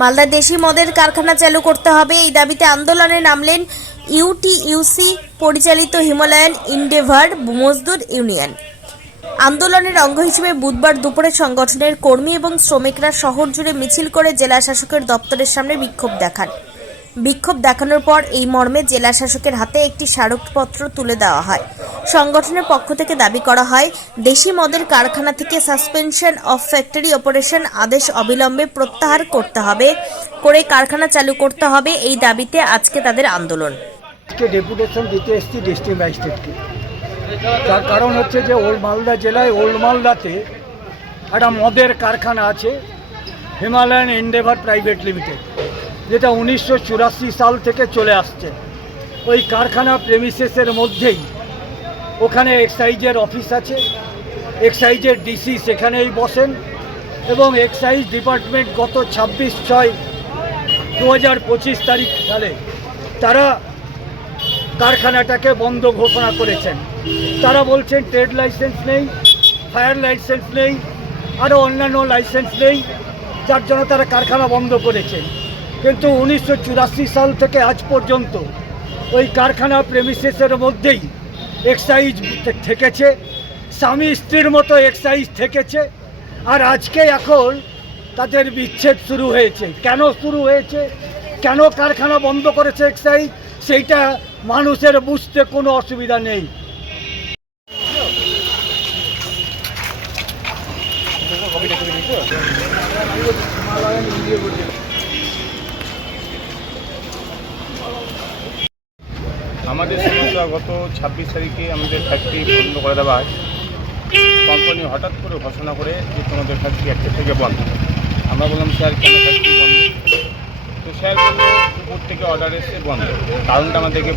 মালদা দেশি মদের কারখানা চালু করতে হবে। এই দাবিতে আন্দোলনে নামলেন ইউটিইউসি পরিচালিত হিমালয়ান ইন্ডেভার মজদুর ইউনিয়ন। আন্দোলনের অঙ্গ হিসেবে বুধবার দুপুরে সংগঠনের কর্মী এবং শ্রমিকরা শহর জুড়ে মিছিল করে জেলা শাসকের দপ্তরের সামনে বিক্ষোভ দেখান। বিক্ষোভ দেখানোর পর এই মর্মে জেলা শাসকের হাতে একটি স্মারকপত্র তুলে দেওয়া হয়। সংগঠনের পক্ষ থেকে দাবি করা হয়, দেশি মদের কারখানা থেকে সাসপেনশন অফ ফ্যাক্টরি অপারেশন আদেশ অবিলম্বে প্রত্যাহার করতে হবে, করে কারখানা চালু করতে হবে এই দাবিতে আজকে তাদের আন্দোলন। তার কারণ হচ্ছে যে ওল্ড মালদা জেলায় ওল্ড মালদাতে একটা মদের কারখানা আছে, হিমালয়ান এন্ডেভার প্রাইভেট লিমিটেড। যেটা উনিশশো চুরাশি সাল থেকে চলে আসছে। ওই কারখানা প্রেমিসেসের মধ্যেই। ওখানে এক্সাইজের অফিস আছে। এক্সাইজের ডিসি সেখানেই বসেন এবং এক্সাইজ ডিপার্টমেন্ট গত ছাব্বিশ ছয় দু হাজার পঁচিশ তারিখ সালে তারা কারখানাটাকে বন্ধ ঘোষণা করেছেন। তারা বলছেন ট্রেড লাইসেন্স নেই ফায়ার লাইসেন্স নেই, আরও অন্যান্য লাইসেন্স নেই, যার জন্য তারা কারখানা বন্ধ করেছেন। কিন্তু উনিশশো চুরাশি সাল থেকে আজ পর্যন্ত ওই কারখানা প্রেমিসেসের মধ্যেই এক্সাইজ থেকেছে স্বামী স্ত্রীর মতো এক্সাইজ থেকেছে আর আজকে এখন তাদের বিচ্ছেদ শুরু হয়েছে। কেন শুরু হয়েছে? কেন কারখানা বন্ধ করেছে এক্সাইজ সেইটা মানুষের বুঝতে কোনো অসুবিধা নেই। আমাদের সমস্যা গত ছাব্বিশ তারিখে আমাদের ফ্যাক্টরি বন্ধ করে দেওয়া হয়। কোম্পানি হঠাৎ করে ঘোষণা করে যে তোমাদের ফ্যাক্টরি একটা থেকে বন্ধ। আমরা বললাম, স্যার, কেন ফ্যাক্টরি বন্ধ? তো স্যার বলল, উপর থেকে অর্ডার এসে বন্ধ। কারণটা আমাদেরকে